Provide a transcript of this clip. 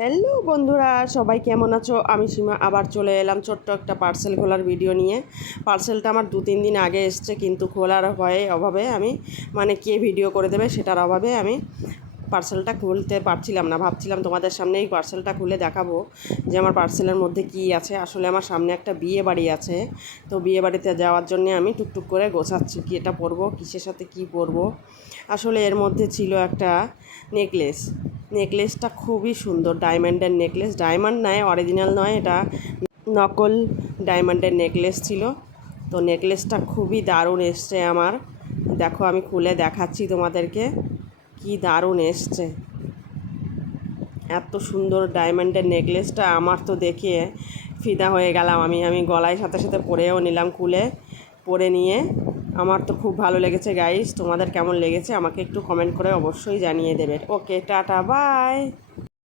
Hello বন্ধুরা, সবাই কেমন আছো? আমি সীমা আবার চলে এলাম ছোট্ট একটা পার্সেল খোলার ভিডিও নিয়ে। পার্সেলটা আমার 2-3 দিন আগে এসছে, কিন্তু খোলার অভাবে আমি কে ভিডিও করে দেবে সেটার অভাবে আমি পার্সেলটা খুলতে পারছিলাম না। ভাবছিলাম তোমাদের সামনে এই পার্সেলটা খুলে দেখাবো যে আমার পার্সেলের মধ্যে কী আছে। আসলে আমার সামনে একটা বিয়ে বাড়ি আছে, তো বিয়ে বাড়িতে যাওয়ার জন্যে আমি টুকটুক করে গোছাচ্ছি কি এটা পরবো, কিসের সাথে কি পরবো। আসলে এর মধ্যে ছিল একটা নেকলেসটা খুবই সুন্দর, ডায়মন্ডের নেকলেস। ডায়মন্ড নয়, অরিজিনাল নয়, এটা নকল ডায়মন্ডের নেকলেস ছিল। তো নেকলেসটা খুবই দারুণ এসছে আমার। দেখো আমি খুলে দেখাচ্ছি তোমাদেরকে, কি দারুণ এসছে। এত সুন্দর ডায়মন্ডের নেকলেসটা আমার তো দেখে ফিদা হয়ে গেলাম। আমি গলায় সাথে সাথে পরেও নিলাম, খুলে পরে নিয়ে আমার তো খুব ভালো লেগেছে গাইস। তোমাদের কেমন লেগেছে আমাকে একটু কমেন্ট করে অবশ্যই জানিয়ে দেবে। ওকে, টাটা, বাই।